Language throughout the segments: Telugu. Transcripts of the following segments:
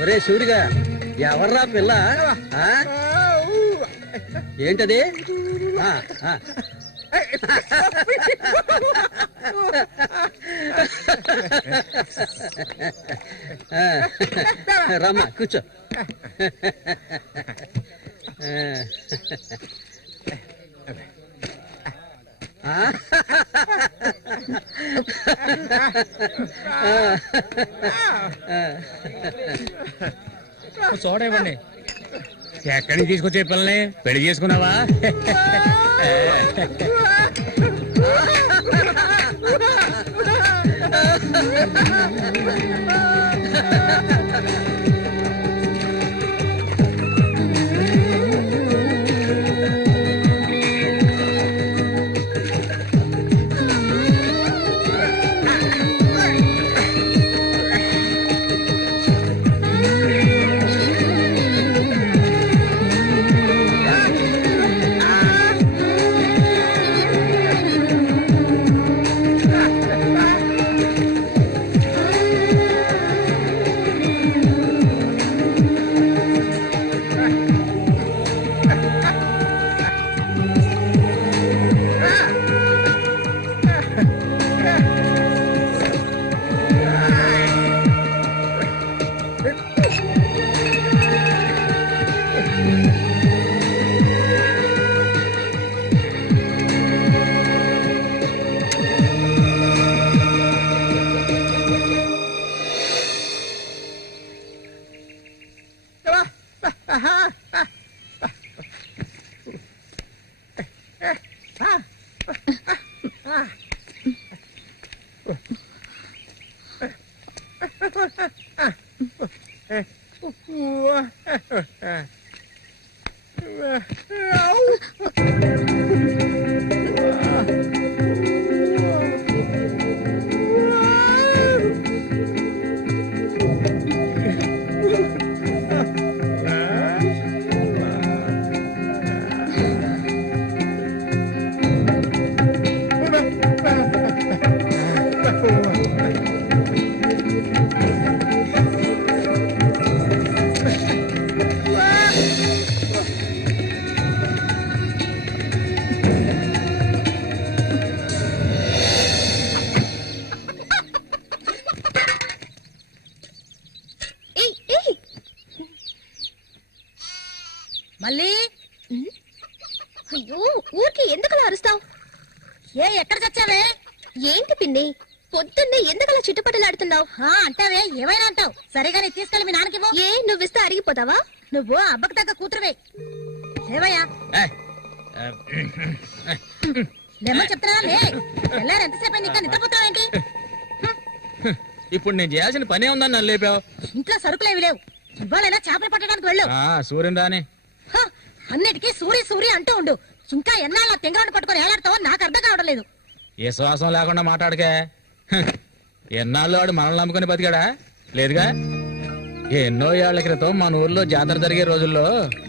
ఒరే సూరిగా, ఎవర్రా పిల్ల? ఏంటది? రమ్మా కూర్చో. చూడండి ఎక్కడికి తీసుకొచ్చే పిల్లని పెళ్లి చేసుకున్నావా? మళ్ళీ అయ్యో ఊరికి ఎందుకలా అరుస్తావు? ఎక్కడ చచ్చావే? ఏంటి పిన్ని పొద్దున్నే ఎందుకలా చిట్టుపట్టలాడుతున్నావు? అంటావే ఏమైనా అంటావు. సరిగానే తీసుకెళ్ళి మీ నాన్నకివ్వు. ఏ నువ్విస్తే అరిగిపోతావా? నువ్వు అబ్బకు తగ్గ కూతురువే. ఏవయ్యా లేమని చెప్తున్నా లే. ఎల్లారు ఎంతసేపు ఇంకా నిద్రపోతావేంటి? ఇప్పుడు నేను చేయాల్సిన పనే ఉందని నన్ను లేపావు. ఇంట్లో సరుకులేవి లేవు. ఇవాళైనా చేపలు పట్టడానికి వెళ్ళు. సూర్యుని రాని అన్నిటికీ సూరి సూరి అంటూ ఉండు. ఇంకా ఎన్నాళ్ళ తెంగరాడు పట్టుకొని ఏలాడతావో నాకు అర్థం కావడం లేదు. ఏ శ్వాసం లేకుండా మాట్లాడకే. ఎన్నాళ్ళు వాడు మనల్ని నమ్ముకుని బతికాడా? లేదుగా. ఎన్నో ఏళ్ల క్రితం మన ఊర్లో జాతర జరిగే రోజుల్లో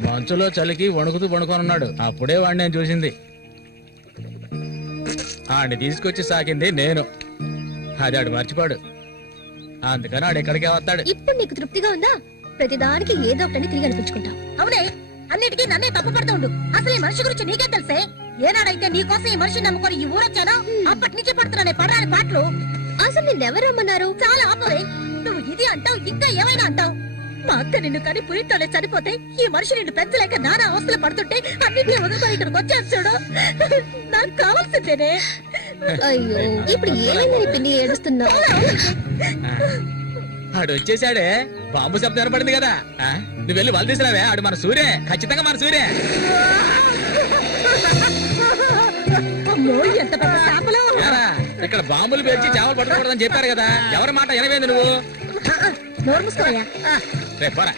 మంచులో చలికి వణుకుతూ పడుకొని ఉన్నాడు. అప్పుడే వాడిని నేను చూసింది. ఆడిని తీసుకొచ్చి సాకింది నేను. అది ఆడు మర్చిపోడు. అందుకని ఆడు ఎక్కడికే వస్తాడు. ఇప్పుడు నీకు తృప్తిగా ఉందా? ప్రతిదానికి ఏదో ఒకటి తిరిగి అనిపించుకుంటావు. అవునే, అన్నిటికీ నన్నే తప్పు పడుతుండు. అసలు ఈ మనిషి గురించి నీకే తెలుసే. ఏనాడైతే నీకోసం ఈ మనిషిని నమ్ముకొని ఈ ఊరొచ్చానో అప్పటి నుంచి పడుతున్నానే పడరాని పాటలు. అసలు నిన్నెవరు రమ్మన్నారు? చాలా ఆపవే. నువ్వు ఇది అంటావు, ఇంకా ఏమైనా అంటావు. మా అక్క నిన్ను కని పురితోనే చనిపోతే ఈ మనిషి నిన్ను పెంచలేక నానా అవస్థలు పడుతుంటే అన్నింటినీ వదులుకొని ఇక్కడికి వచ్చాను చూడు. నాకు కావాల్సిందేనే. అయ్యో ఇప్పుడు ఏమైందని పిన్ని ఏడుస్తున్నావు? ఆడు వచ్చేసాడే. బాంబు శబ్దం ఏర్పడింది కదా. నువ్వు వెళ్ళి వాళ్ళు తీసుకురావే. ఆడు మన సూర్యే, ఖచ్చితంగా మన సూర్యే. ఎంత ఇక్కడ బాంబులు పేర్చి చేపలు పట్టుకోకూడదని చెప్పారు కదా. ఎవరి మాట ఎనవేంది నువ్వు? నోరు మూసుకోవయ్యా. రేయ్, పోరా.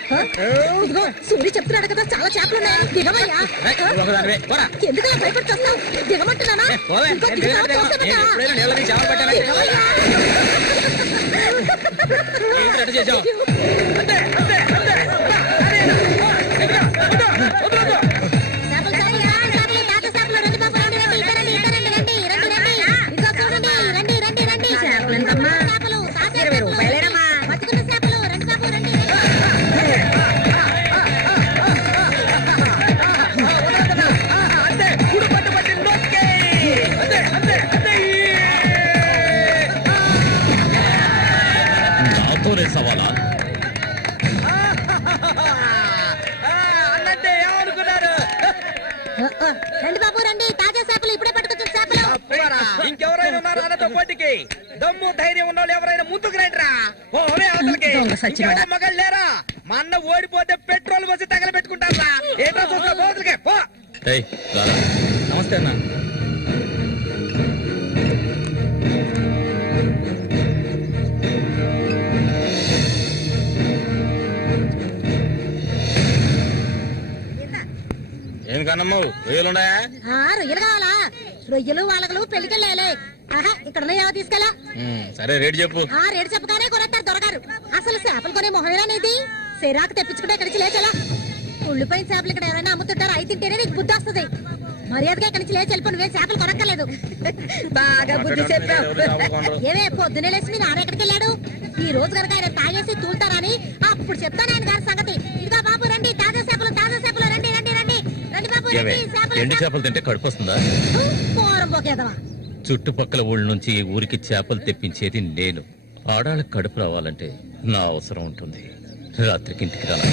ఇదిగో సూర్య చెప్తున్నాడు కదా చాలా చేపలు ఉన్నాయి, దిగవయ్యా. రేయ్, నువ్వు ఒకదానివే, పోరా. ఎందుకు భయపడుతున్నావు? దిగమంటున్నానా? రేయ్, పోవే. ఇంకో నేను దిగుతావా? దిగను, తోసేదట. నేను ఎప్పుడైనా నీళ్ళ తీసి చేపలు పట్టానా? దిగవయ్యా. ఏంటి అటు చేసావు? అంతే, అంతే, అంతే. అరే, వద్దు. చేపలు సాయిగా, చేపలు, తాత చేపలు, రండి బాబు, రండి, రండి, ఇక రండి, ఇక రండి, రండి, రండి, రండి. ఇదిగో చూడండి, రండి, రండి, రండి. చేపలు ఎంతమ్మా? చేపలు, తాత చేపలు. బతుకున్న చేపలు, రండి బాబు, రండి, రండి. అంతే, గుడి పట్టు పట్టి నొక్కే. అంతే, అంతే, అంతే. నాతోనే సవాలా? అన్నట్టే ఏమనుకున్నారు? రండి బాబు, రండి, తాజా చేపలు, ఇప్పుడే పట్టుకొచ్చిన చేపలు. అప్పురా, ఇంకెవరైనా ఉన్నారా అన్నతో పోటీకి? దమ్ము ధైర్యం ఉన్న వాళ్ళు ఎవరైనా ముందుకు రండిరా. మగలు లేరా? మా అన్న ఓడిపోతే పెట్రోల్ పోసి తగలబెట్టుకుంటారా? ఏంటో చూసిన బోతులకే పో. ఏయ్, రారా. నమస్తే అన్న. ఏం కన్నమ్మావు, రొయ్యలున్నాయా? రొయ్యలు కావాలా? రొయ్యలు వాళ్ళగలు పెళ్లికెళ్ళాలి. ఆహా, ఇక్కడ ఉన్నాయో తీసుకెళ్ళా. సరే, రేటు చెప్పు. రేటు చెప్పగానే కొనేస్తారు దొరగారు. అసలు చేపలు కొనే మొహమేనా నీది? సిరాకు తెప్పించుకుంటే ఇక్కడి నుంచి లేచెలా. ఉళ్ళిపోయిన చేపలు ఇక్కడ ఎవరైనా అమ్ముతుంటారు, అయి తింటేనే నీకు బుద్ధి వస్తుంది. మర్యాదగా ఇక్కడి నుంచి లేచి వెళ్ళిపో, నువ్వే చేపలు కొనక్కర్లేదు. బాగా బుద్ధి చెప్పావు. ఏమే పొద్దునే లేచి మీ నాన్న ఎక్కడికి వెళ్ళాడు? ఈ రోజు కనుక ఆయన తాగేసి తూలుతారని అప్పుడు చెప్తాను ఆయన గారి సంగతి. ఇదిగో బాబు, రండి, తాజా చేపలు, తాజా చేపలు, రండి, రండి, రండి, రండి బాబు, ఏవే, రండి. చేపలు, ఎండు చేపలు తింటే కడుపు వస్తుందా? పోరం పోకేదవా. చుట్టుపక్కల ఊళ్ళ నుంచి ఈ ఊరికి చేపలు తెప్పించేది నేను. ఆడాళ్ళకి కడుపు రావాలంటే నా అవసరం ఉంటుంది. రాత్రికి ఇంటికి రాను.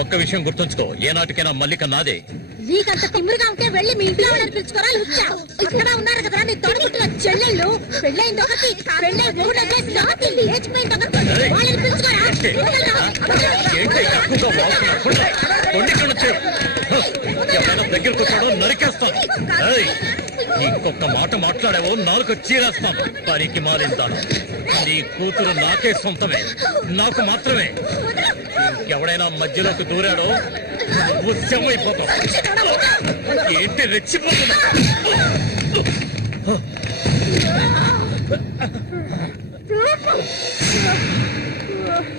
ఒక్క విషయం గుర్తుంచుకో, ఏనాటికైనా మల్లిక నాదే. నీకంత తిమ్మిరిగా ఉంటే వెళ్ళి మీ ఇంట్లో వాళ్ళని పిలుచుకోరా. లుచ్చా, ఇక్కడ ఉన్నారు కదా నీ తోడుపుట్టిన చెల్లెళ్ళు. పెళ్ళైంది ఒకటి, పెళ్ళై మూడు వచ్చేసి లేచిపోయింది ఒకటి. వాళ్ళని పిలుచుకోరా. ఏంటి ఎక్కువగా వాగుతున్నావు? కొండి ఇక్కడి నుంచి. ఎవరైనా దగ్గరకు వచ్చాడో నరికేస్తాను. ఏయ్, ఇంకొక మాట మాట్లాడావో నాలుగు చీరేస్తాను. పనికి మాలింతాను. నీ కూతురు నాకే సొంతమే, నాకు మాత్రమే. ఇంకెవడైనా మధ్యలోకి దూరాడో నువ్వు శవమైపోతావు. ఏంటి రెచ్చిపోతున్నా?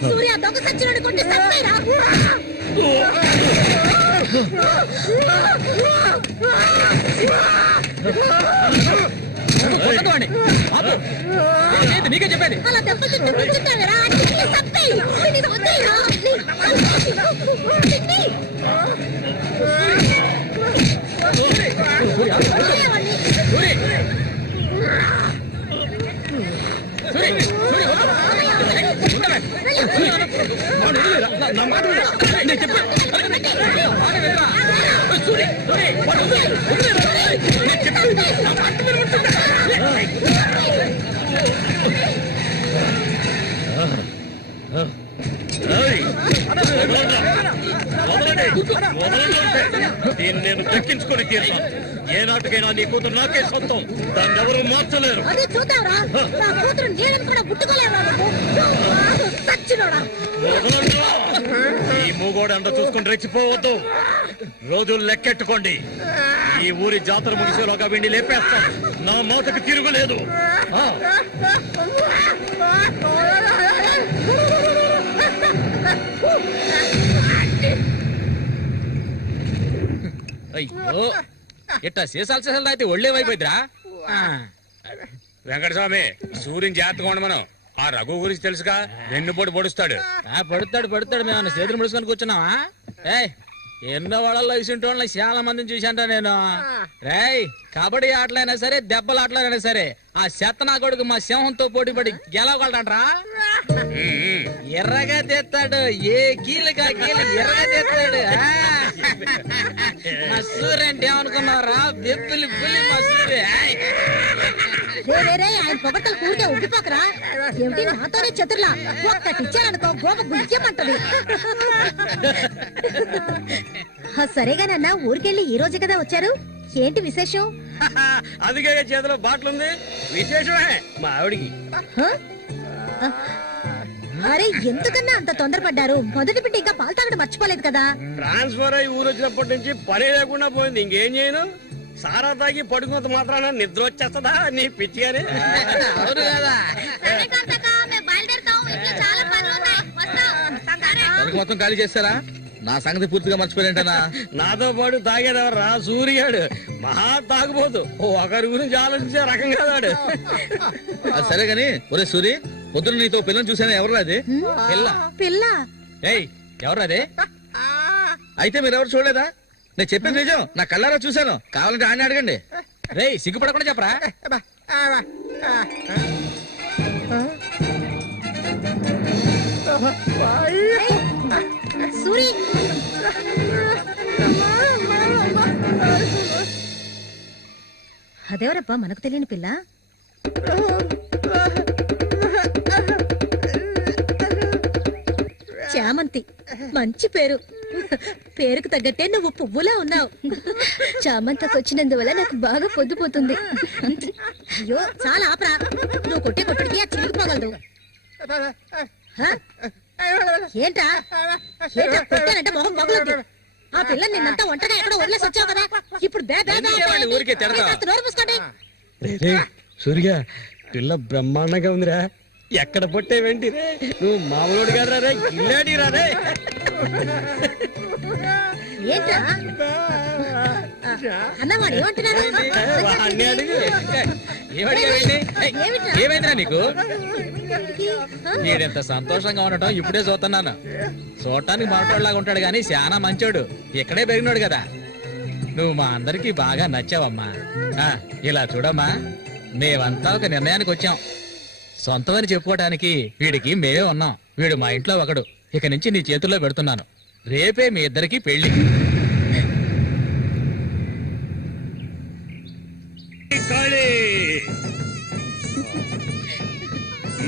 సూర్య దొంగ సచ్చినోడి కొట్టి చంపేరా. నీకే చెప్పేది. అలా దెబ్బకి కూర్చుంటావేరా. చంపేయి. వద్దేరా. దీన్ని నేను దక్కించుకొని తీరుతాను. ఏనాటికైనా నీ కూతురు నాకే సొంతం. దాన్ని ఎవరు మార్చలేరు. అదే చూద్దాంరా. నా కూతురు నీళ్ళని కూడా ముట్టుకోలేవా నువ్వు? సచ్చినోడా. ఈ మూగోడు అంత చూసుకుని రెచ్చిపోవద్దు. రోజులు లెక్కెట్టుకోండి. ఈ ఊరి జాతర ముగిసేలోగా వీడిని లేపేస్తాను. నా మాటకు తిరుగులేదు. అయ్యో, ఇట్టా సీసాలు అయితే ఒళ్ళేమైపోయిద్దిరా. వెంకటస్వామి, సూర్యుని జాగ్రత్తగా మనం. ఆ రఘు గురించి తెలుసుగా, వెన్నుపోటు పొడుస్తాడు. పడుతాడు. మేము చేతులు ముడుచుకొని కూర్చున్నావా? ఏయ్, ఎన్నో వాళ్ళల్లో ఇసుంటి వాళ్ళని చాలా మందిని చూశాంట నేను. రేయ్, కబడ్డీ ఆటలైనా సరే, దెబ్బల ఆటలైనా సరే, ఆ శతనా కొడుకు మా సింహంతో పోటీపడి గెలవగలడంట్రా. ఎర్రగా తెస్తాడు, ఏ కీలుగా కీలు ఎర్రగా తెస్తాడు. మా సూర్య అంటే ఏమనుకున్నారా? బెప్పులి పులి మా సూర్య. ఆయన పొగట్టలు కూడితే ఉబ్బిపోకరా. ఏమిటి నాతోనే చతుర్లా? ఒక్కటి ఇచ్చారనుకో గోప గుయ్యమంటది. సరేగానన్నా, ఊరికెళ్ళి ఈ రోజు కదా వచ్చారు, ఏంటి విశేషం? అందుకే చేతిలో బాటిల్ ఉంది. విశేషమే మా ఆవిడికి. అరే ఎందుకన్నా అంత తొందరపడ్డారు? మొదటి బిడ్డ ఇంకా పాలు తాగడం మర్చిపోలేదు కదా. ట్రాన్స్ఫర్ అయ్యి ఊరు వచ్చినప్పటి నుంచి పని లేకుండా పోయింది. ఇంకేం చేయను? సారా తాగి పడుకున్నంత మాత్రాన నిద్ర వచ్చేస్తుందా నీ పిచ్చిగానే? అవును కదా. తలకు మొత్తం ఖాళీ చేస్తారా? నా సంగతి పూర్తిగా మర్చిపోయింటనా? నాతో పాటు తాగేదెవర్రా? సూర్యాడు మహా తాగుపోతు. ఒకరి గురించి ఆలోచించే రకం కాదాడు. అది సరే గాని, ఒరే సూరి, పొద్దున నీతో పిల్లని చూసాను. ఎవరు అది? పిల్ల. పిల్ల ఏయ్, ఎవరు అది? అయితే మీరెవరు చూడలేదా? నేను చెప్పేది నిజం, నా కళ్ళారా చూశాను. కావాలంటే ఆయన అడగండి. రేయ్, సిగ్గుపడకుండా చెప్పరా? సూరి అదేవరబ్బా మనకు తెలియని పిల్ల? చామంతి, మంచి పేరు. పేరుకు తగ్గట్టే నువ్వు పువ్వులా ఉన్నావు. చామంతకు వచ్చినందువల్ల నాకు బాగా పొద్దుపోతుంది. అయ్యో చాలా ఆపరా, నువ్వు కొట్టే కొట్టుడికి ఆ చిరిగిపోగలదు. ఏంటా ఏంటా కొట్టానంటే మొహం పగులుద్ది. ఆ పిల్ల నిన్నంతా ఒంటరిగా ఎక్కడో వదిలేసి వచ్చావు కదా, ఇప్పుడు ఊరికే తిడతావు. నోరు మూసుకోండి. సూర్య, పిల్ల బ్రహ్మాండంగా ఉందిరా. ఎక్కడ పొట్టేవేంటి రే? నువ్వు మామూలుడు కదా రే, గిల్లాడి రా రే. ఏంట్రా అన్నవాడు ఏమంటున్నాడు? వాడిని అడుగు. ఏమైందిరా నీకు? వీడెంత సంతోషంగా ఉండటం ఇప్పుడే చూస్తున్నాను. చూడటానికి మాట్లాడలాగా ఉంటాడు గాని చాలా మంచోడు. ఇక్కడే పెరిగినాడు కదా. నువ్వు మా అందరికి బాగా నచ్చావమ్మా. ఇలా చూడమ్మా, మేమంతా ఒక నిర్ణయానికి వచ్చాం. సొంతమని చెప్పుకోవటానికి వీడికి మేమే ఉన్నాం. వీడు మా ఇంట్లో ఒకడు. ఇక నుంచి నీ చేతుల్లో పెడుతున్నాను. రేపే మీ ఇద్దరికి పెళ్లి.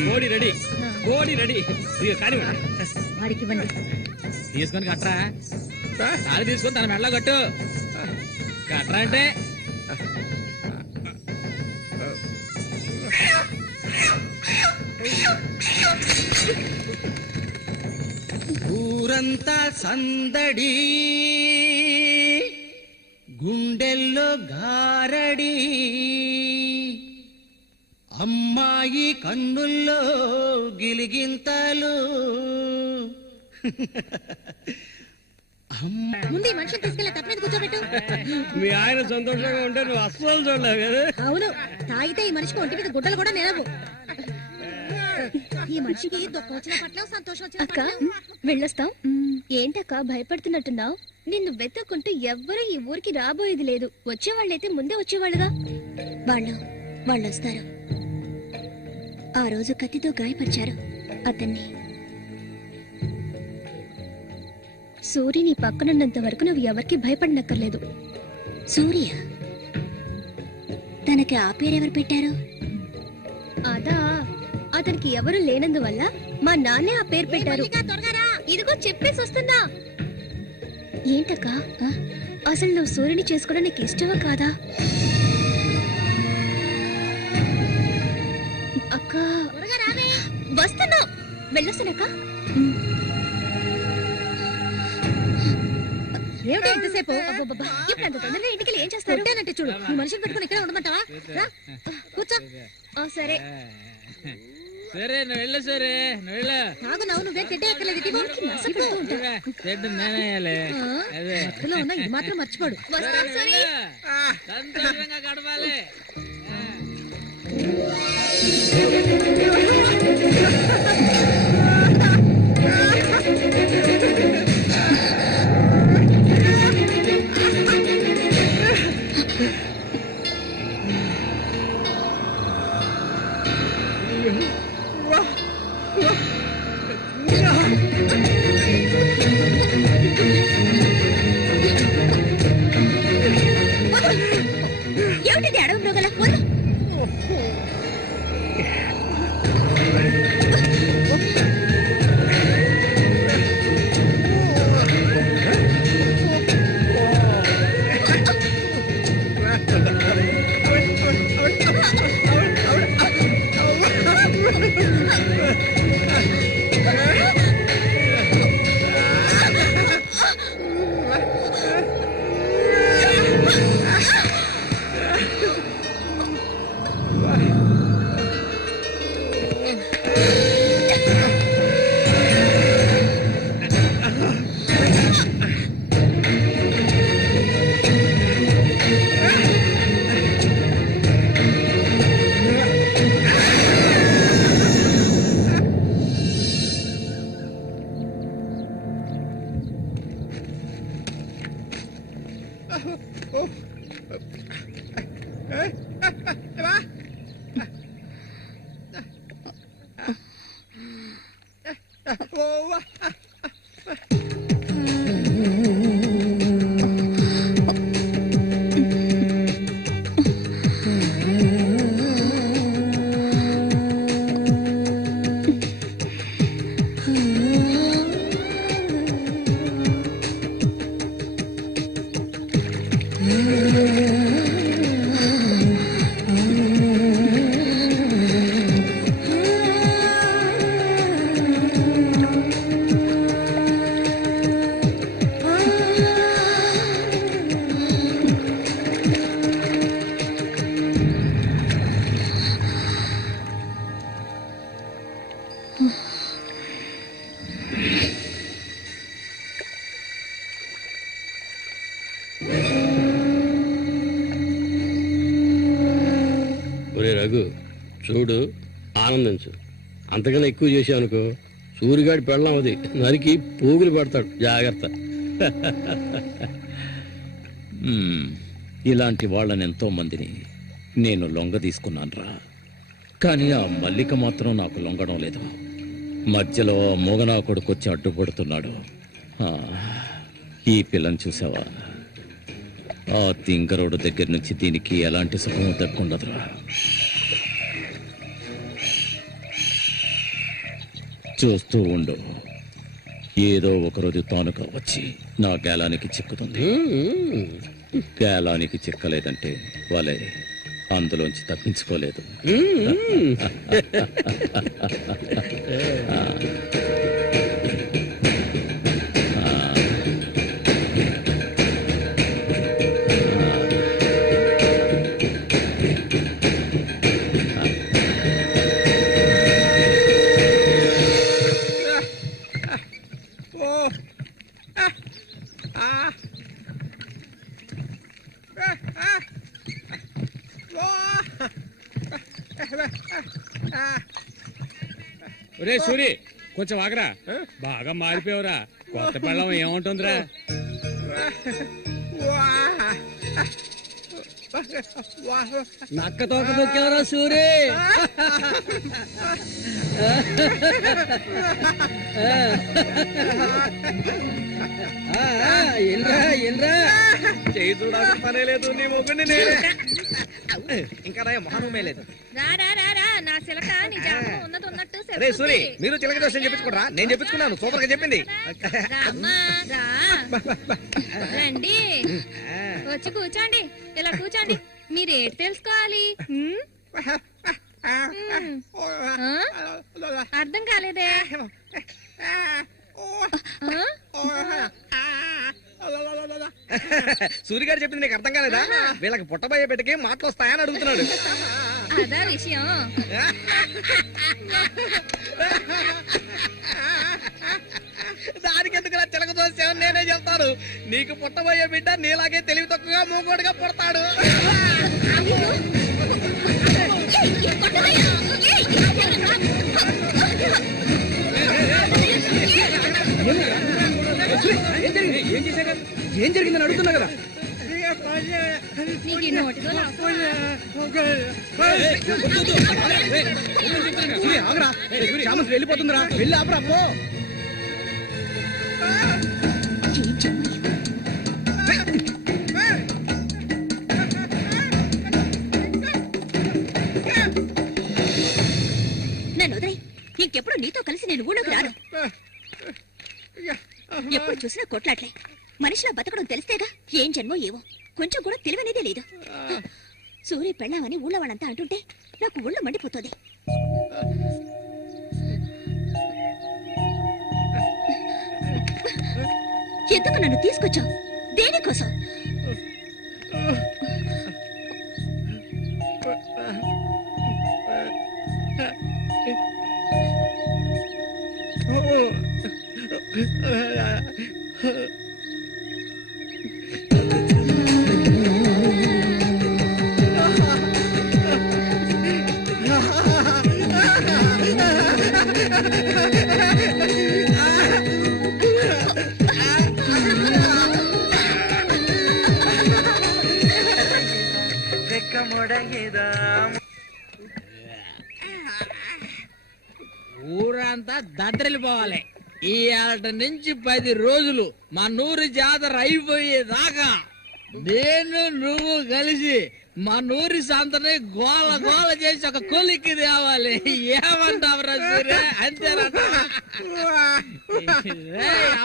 కోడి రెడీ, కోడి రెడీ. కానీ వాడికి ఇవ్వండి. తీసుకొని కట్టరా. అది తీసుకొని తన మెడలో కట్టు. కట్టరా అంటే ఊరంతా సందడి, గుండెల్లో గారడి, అమ్మాయి కన్నుల్లో గిలిగింతలు. ముందు ఈ మనిషిని తీసుకెళ్ళి తప్ప మీద కూర్చోబెట్టు. మీ ఆయన సంతోషంగా ఉంటే నువ్వు అస్సలు చూడలేవు కదా. అవును, తాగితే ఈ మనిషికి ఒంటి మీద గుడ్డలు కూడా నిలవు. ఈ మనిషికి దుఃఖం వచ్చిన పట్ల సంతోషం వచ్చిన అక్క పట్ల. వెళ్ళొస్తాం. ఏంటక్క భయపడుతున్నట్టున్నావు? నిన్ను వెతకుంటూ ఎవ్వరూ ఈ ఊరికి రాబోయేది లేదు. వచ్చేవాళ్ళైతే ముందే వచ్చేవాళ్ళుగా. వాళ్ళు వస్తారు. ఆ రోజు కత్తితో గాయపరిచారు అతన్ని. సూర్య నీ పక్కనున్నంత వరకు నువ్వు ఎవరికి భయపడనక్కర్లేదు. సూర్య తనకి ఆ పేరెవరు పెట్టారు? అదా, అతనికి ఎవరు లేనందువల్ల మా నాన్నే ఆ పేరు పెట్టారు. ఇదిగో చెప్పేసి వస్తున్నా. ఏంటక్క, అసలు నువ్వు సూర్యుని చేసుకోవడం నీకు ఇష్టమా కాదా? అక్క వస్తున్నా, వెళ్ళొస్తానక్క. ఏమిటి ఎంతసేపు? ఇప్పుడు అంత తొందరగా ఇంటికి ఏం చేస్తారు? అంటే చూడు, ఈ మనిషిని పెట్టుకుని ఇక్కడ ఉండమంటావా? రా, కూర్చో. సరే సరే, నువ్వు వెళ్ళు. సరే, నువ్వు వెళ్ళు. నాగు నవ్వు నువ్వే తిట్టే ఎక్కలేదు. మత్తులో ఉన్న ఇది మాత్రం మర్చిపోడు. వస్తాను సూరి. సంతోషంగా గడపాలి. ఏమిటిది అడవి మృగల? వద్దు. రఘు చూడు ఆనందించు. అంతకన్నా ఎక్కువ చేసావు అనుకో సూరిగాడి పెళ్ళం అది నరికి పోగులు పడతాడు. జాగ్రత్త. ఇలాంటి వాళ్ళని ఎంతో మందిని నేను లొంగ తీసుకున్నానురా. కానీ ఆ మల్లిక మాత్రం నాకు లొంగడం లేదు. మధ్యలో మొగనా కొడుకొచ్చి అడ్డుపడుతున్నాడు. ఈ పిల్లని చూసావా? ఆ తింగరోడు దగ్గర నుంచి దీనికి ఎలాంటి సుఖం దక్కుండదురా. చూస్తూ ఉండు, ఏదో ఒకరోజు తానుక వచ్చి నా గేలానికి చిక్కుతుంది. గేలానికి చిక్కలేదంటే వాళ్ళే అందులోంచి తప్పించుకోలేదు. ఒరే సూరి, కొంచెం ఆగరా. బాగా మారిపోయావురా. కొత్త పెళ్ళం ఏముంటుందిరా? నక్క తోక దొక్కేవరా సూరి. ఎన్రా ఎన్రా చేయి చూడాల్సిన పనే లేదు. నీ మొగ్గుని నేనే ఇంకా మొహమే లేదు. రే సూరి, మీరు చిలక దోషం చెప్పించుకోరా? నేను చెప్పించుకున్నాను. సూపర్ గా చెప్పింది. రండి వచ్చి కూర్చోండి. ఇలా కూర్చోండి. మీరేటి తెలుసుకోవాలి? అర్థం కాలేదే? సూరి గారు చెప్పింది నీకు అర్థం కాలేదా? వీళ్ళకి పుట్టబోయే బిడ్డకి మాటలు వస్తాయని అడుగుతున్నాడు. అదా విషయం. దానికి ఎందుకు చిలక దోషం నేనే చెప్తాను. నీకు పుట్టబోయే బిడ్డ నీలాగే తెలివి తక్కువగా మూకోడుగా పుడతాడు. ఏం జరిగిందని అడుగుతున్నా కదా. నీకు ఈ నోటితో వెళ్ళిపోతుందిరా. వెళ్ళి ఆపరా పో. నన్ను వదిలేయ్. ఇంకెప్పుడు నీతో కలిసి నేను ఊళ్ళోకి రాను. ఎప్పుడు చూసినా కొట్లాట్లే. మనిషిలా బతకడం తెలిస్తేగా. ఏం జన్మో ఏవో. కొంచెం కూడా తెలివనేదే లేదు. సూర్య పెళ్ళామని ఊళ్ళో వాళ్ళంతా అంటుంటే నాకు ఊళ్ళో మండిపోతుంది. ఎందుకు నన్ను తీసుకొచ్చావు? దేనికోసం? ఊరంతా దద్దరిల్లిపోవాలి. ఈ ఆట నుంచి 10 రోజులు మా నూరు జాతర అయిపోయేదాకా నేను నువ్వు కలిసి మా నూరి సంతని గోల గోల చేసి ఒక కొలిక్కి తేవాలి. ఏమంటావురా సూర్య? అంతేనట.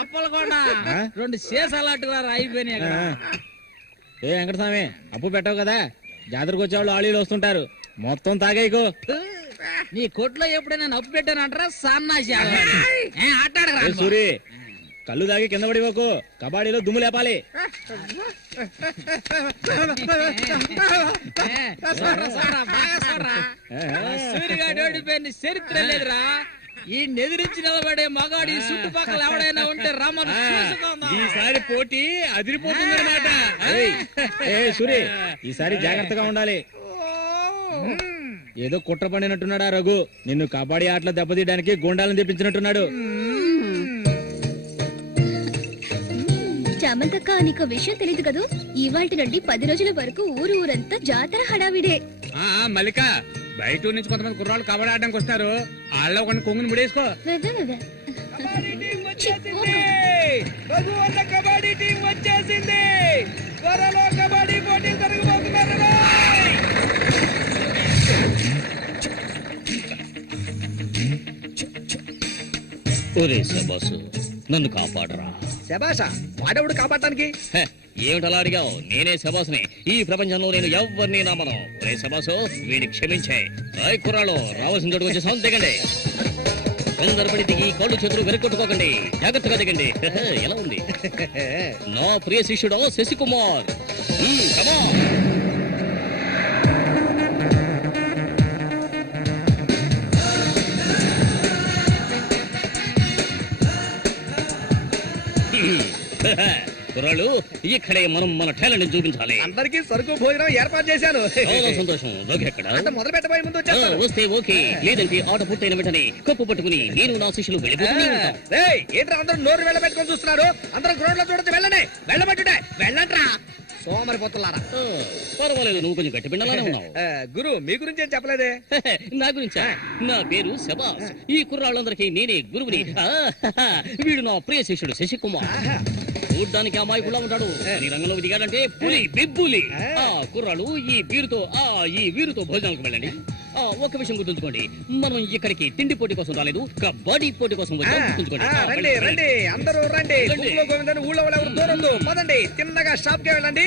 అప్పలు కూడా 2 సీసాలట్టుగా అయిపోయినాయి అక్కడ. ఏ వెంకటస్వామి, అప్పు పెట్టావు కదా, జాతరకు వచ్చేవాళ్ళు ఆళీలు వస్తుంటారు. మొత్తం తాగేయకు. నీ కొట్లో ఎప్పుడైనా నప్పు పెట్టానంటారా? సన్నాసి ఆటాడరా సూరి, కళ్ళు తాగి కింద పడిపోకు. కబాడీలో దుమ్ము లేపాలి. సూర్యగాడు ఓడిపోయిన చరిత్ర లేదురా. ఈ నెదిరించి నిలబడే మగాడు ఈ చుట్టుపక్కల ఎవడైనా ఉంటే రమ్మని ఈసారి పోటీ అదిరిపోతుందన్నమాట. సూరి, ఈసారి జాగ్రత్తగా ఉండాలి. ఏదో కుట్ర పండినట్టున్నాడా రఘు, నిన్ను కబడ్డీ ఆటలో దెబ్బతీయడానికి గుండాలను తెప్పించినట్టున్నాడు. చామంతక్క, నీకు విషయం తెలీదు కదూ, ఇవాల్టి నుండి 10 రోజుల వరకు ఊరంతా జాతర హడావిడే. మల్లిక, బయట ఊరు నుంచి కొంతమంది కుర్రాళ్ళు కబడ్డీ ఆడడానికి వస్తారు. వాళ్ళ ఒక కొంగుని ముడేసుకో. కబడ్డీ టీం వచ్చేసింది. త్వరలో కబడ్డీ పోటీ జరగబోతున్నారు. ఒరే శబాసు, నన్ను కాపాడరా. శబాషా, వాడెవడు కాపాడటానికి? హె, ఏమిటలా అడిగావు? నేనే శబాసుని. ఈ ప్రపంచంలో నేను ఎవరిని నమ్మను. ఒరే శబాసు, వీడిని క్షమించే. కుర్రాళ్ళు రావాల్సిన చోటుకు వచ్చేసాం, దిగండి. తొందరపడి దిగి కాళ్ళు చేతులు వెనక్కొట్టుకోకండి, జాగ్రత్తగా దిగండి. ఎలా ఉంది నా ప్రియ శిష్యుడు శశికుమార్? కమా. కుర్రాళ్ళు, ఇక్కడే మనం మన టాలెంట్ చూపించాలి. అందరికీ సరుకు భోజనం ఏర్పాటు చేశాను. చాలా సంతోషం. రోగి ఎక్కడ? మొదలు పెట్టబోయే ముందు వచ్చేస్తాను. వస్తే ఓకే, లేదంటే ఆట పూర్తయిన వెంటనే కప్పు పట్టుకుని నేను నా శిష్యులు వెళ్ళిపోతూనే ఉంటాం. ఏంట్రా అందరూ నోరు వెళ్ళబెట్టుకొని చూస్తున్నారు? అందరూ గ్రౌండ్ లో చూడొచ్చు. వెళ్ళండి, వెళ్ళబెట్టుడే, వెళ్ళంట్రా సోమరిపోతున్నారా. పర్వాలేదు, నువ్వు కొంచెం గట్టి పిండాలనే ఉన్నావు. గురు, మీ గురించి ఏం చెప్పలేదే? నా గురించా? నా పేరు శబాస్. ఈ కుర్రాళ్ళందరికీ నేనే గురువుని. వీడు నా ప్రియ శిష్యుడు శశికుమార్. చూడ్డానికి అమాయకులా ఉంటాడు, నీ రంగంలోకి దిగాడంటే పులి బిబ్బులి. కుర్రాళ్ళు, ఈ వీరుతో భోజనానికి వెళ్ళండి. ఒక విషయం గుర్తుంచుకోండి, మనం ఇక్కడికి తిండి పోటీ కోసం రాలేదు, కబడ్డీ పోటీ కోసం వచ్చాం. గుర్తుంచుకోండి. రండి రండి, అందరూ రండి. ఊళ్ళో గోవిందని ఊళ్ళో వాళ్ళు ఎవరు దూరం పదండి. తిన్నగా షాప్ కి వెళ్ళండి.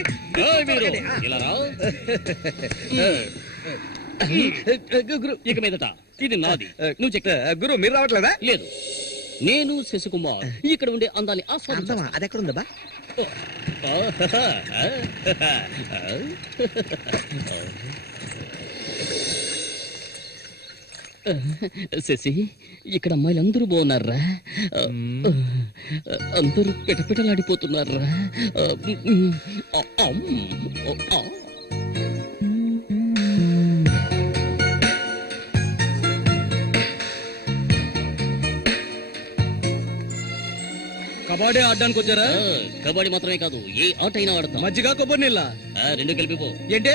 ఇలా రా. ఇక మీదట ఇది నాది. నువ్వు చెక్. గురు, మీరు రావట్లేదా? లేదు, నేను శశికుమార్ ఇక్కడ ఉండే అందాన్ని ఆస్వాదించా. అది ఎక్కడ ఉందా? శశి, ఇక్కడ అమ్మాయిలు అందరూ బాగున్నారా? అందరూ పిటపిటలాడిపోతున్నారా? కబడ్డీ ఆడడానికి వచ్చారా? కబడ్డీ మాత్రమే కాదు, ఏ ఆట అయినా ఆడతాం. మజ్జిగ కొబ్బరి నీళ్ళ రెండు కలిపిపో. ఏంటి?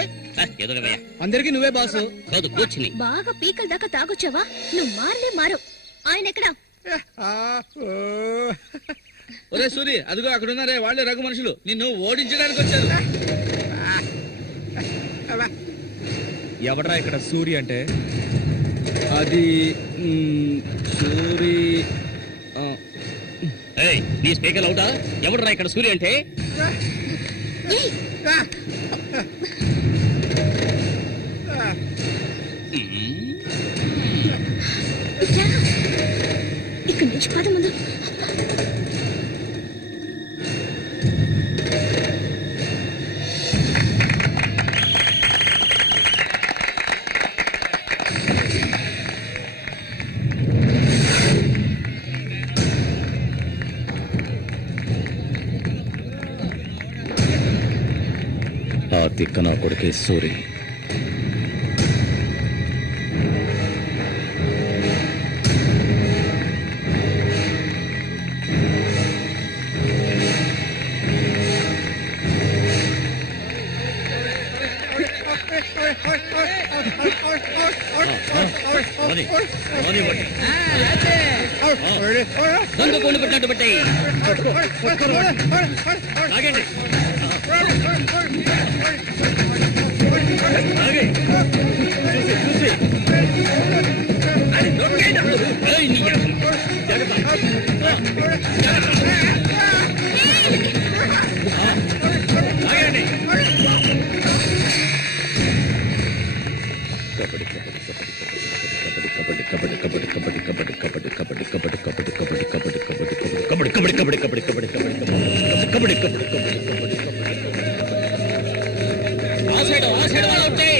ఎదురవయ్యా. అందరికి నువ్వే బాసు కాదు, కోచ్ని. బాగా పీకల దాకా తాగొచ్చావా? నువ్వు మారు. ఆయన ఎక్కడా? ఒరే సూరి, అదిగో అక్కడ ఉన్నారే, వాళ్ళే రఘు మనుషులు. నిన్ను ఓడించడానికి వచ్చారు. ఎవడరా ఇక్కడ సూరి అంటే? అది సూరి. నీ స్పీకర్ అవుతా? ఎవడరా ఇక్కడ సూర్య అంటే? ఇక్కడి నుంచి పద ముందు. ఆ తిక్క నా కొడుకే సూరి. దొంగ కొండు పెట్టినట్టు పెట్టాయి. ఆగండి. ఆ సైడ్ వాళ్ళు వచ్చాయి.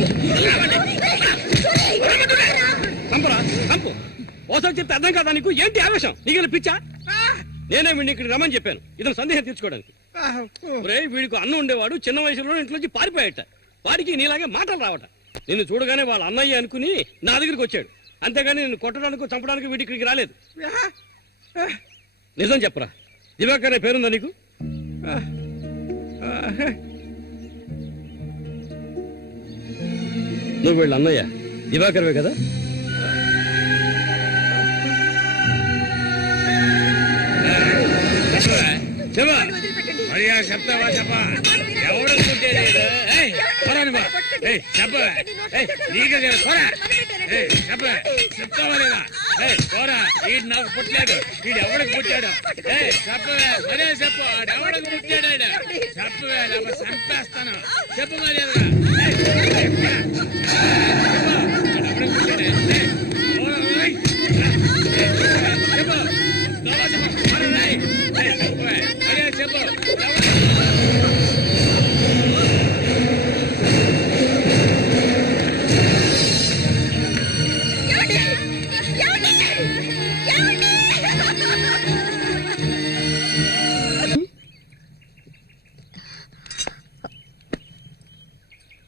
ఎన్నిసార్లు చెప్తే అర్థం కదా నీకు? ఏంటి ఆవేశం? నీకు పిచ్చా? నేనే వీడిని ఇక్కడికి రమ్మని చెప్పాను ఇతను సందేహం తీర్చుకోవడానికి. వీడికి అన్న ఉండేవాడు, చిన్న వయసులో ఇంట్లోంచి పారిపోయాట. వాడికి నీలాగే మాటలు రావట. నిన్ను చూడగానే వాళ్ళ అన్నయ్య అనుకుని నా దగ్గరికి వచ్చాడు, అంతేగాని నిన్ను కొట్టడానికి చంపడానికి వీడి ఇక్కడికి రాలేదు. నిజం చెప్పరా, దివాకర్ అనే పేరుందా నీకు? నువ్వు వీళ్ళ అన్నయ్య దివాకర్వే కదా? చెప్తావా చెప్పా? ఎవరు చెప్తావా లేదా? పోరా, వీడు నాకు పుట్టలేదు, వీడు ఎవడికి పుట్టాడు? చెప్పవే, మరే చెప్పు, ఎవడికి పుట్టాడు? చెప్పవే, లేకపోతే చంపేస్తాను. చెప్పు మర్యాదగా.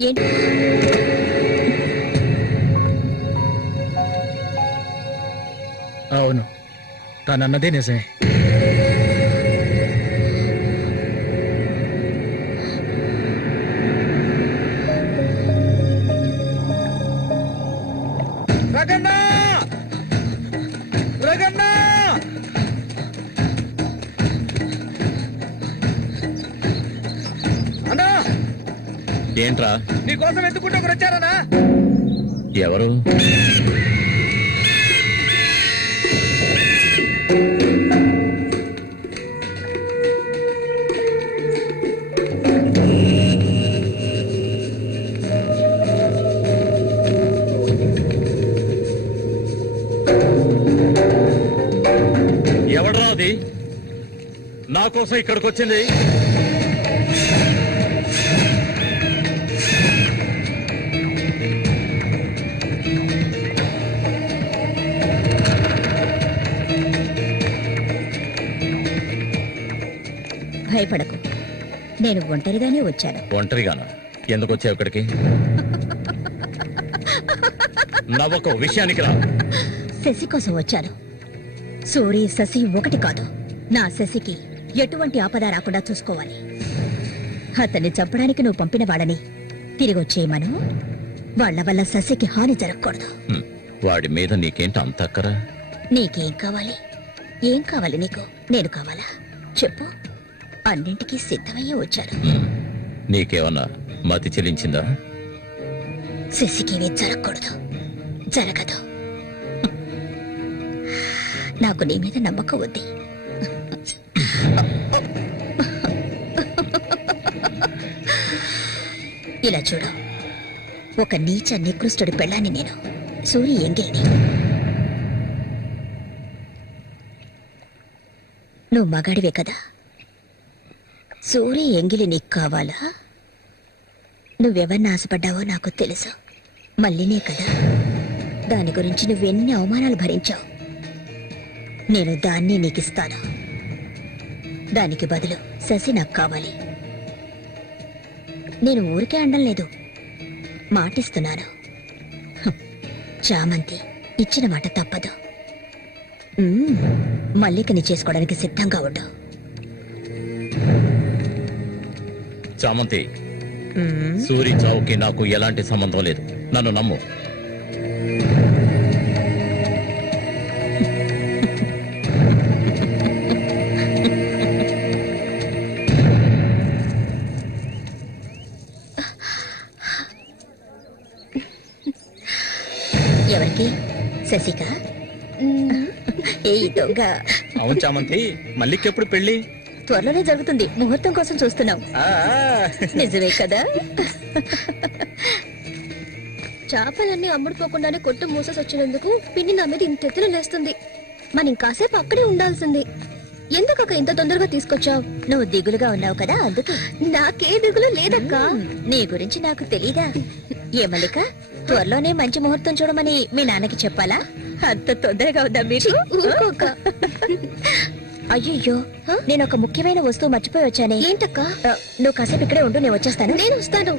ఏంటి? అవును, తనన్నదే నిజమే. ఏంట్రా? నీకోసం ఎందుకుంటే ఒకరు వచ్చారనా? ఎవరు? ఎవడ్రా అది నా కోసం ఇక్కడికి వచ్చింది? భయపడకు, నేను ఒంటరిగానే వచ్చాను. ఒంటరిగానా? ఎందుకు వచ్చావు ఇక్కడికి? నవ్వకు, విషయానికి రా. శశి కోసం వచ్చాను. సూరి, శశి ఒకటి కాదు. నా శశికి ఎటువంటి ఆపద రాకుండా చూసుకోవాలి. అతన్ని చంపడానికి నువ్వు పంపిన వాళ్ళని తిరిగి వచ్చేయమను. వాళ్ల వల్ల శశికి హాని జరగకూడదు. వాడి మీద నీకేంటి అంత అక్కరా? నీకేం కావాలి? ఏం కావాలి నీకు? నేను కావాలా? చెప్పు. అన్నింటికీ సిద్ధమయ్యే వచ్చాను. నీకేమన్నా మతి చెల్లించిందా? శశికేమీ జరగకూడదు, జరగదు. నాకు నీ మీద నమ్మకం ఉంది. ఇలా చూడు, ఒక నీచ నికృష్టుడి పెళ్ళాన్ని నేను, సూరి ఎంగిలిని. నువ్వు మగాడివే కదా? సూరి ఎంగిలి నీకు కావాలా? నువ్వెవరిని ఆశపడ్డావో నాకు తెలుసు. మళ్ళీనే కదా. దాని గురించి నువ్వెన్ని అవమానాలు భరించావు. నేను దాన్ని నీకిస్తాను. దానికి బదులు శశి నాకు కావాలి. నేను ఊరికే అండం లేదు, మాటిస్తున్నాను. చామంతి ఇచ్చిన మాట తప్పదు. మల్లికని చేసుకోవడానికి సిద్ధంగా ఉండు. చామంతి, సూరి చావుకి నాకు ఎలాంటి సంబంధం లేదు. నన్ను నమ్ము. ఎవరికి? శశిక? ఏ దొంగ! అవును చామంతి, మల్లికెప్పుడు పెళ్లి? త్వరలోనే జరుగుతుంది. ముహూర్తం కోసం చూస్తున్నాం. నిజమే కదా? చేపలన్నీ అమ్ముడుపోకుండానే కొట్టు మూసేసి వచ్చినందుకు పిన్ని నా మీద ఇంత ఎత్తున లేస్తుంది. మనం ఇంకాసేపు అక్కడే ఉండాల్సింది. ఎందుకక్క ఇంత తొందరగా తీసుకొచ్చావు? నువ్వు దిగులుగా ఉన్నావు కదా, అందుకే. నాకే దిగులు లేదక్క. నీ గురించి నాకు తెలీదా? ఏ మల్లిక, త్వరలోనే మంచి ముహూర్తం చూడమని మీ నాన్నకి చెప్పాలా? అంత తొందరగా ఉందా మీరు? ఊరుకోక. అయ్యయ్యో, నేను ఒక ముఖ్యమైన వస్తువు మర్చిపోయి వచ్చానే. ఏంటక్క? నువ్వు కాసేపు ఇక్కడే ఉండు, నేను వచ్చేస్తాను. నేను వస్తాను.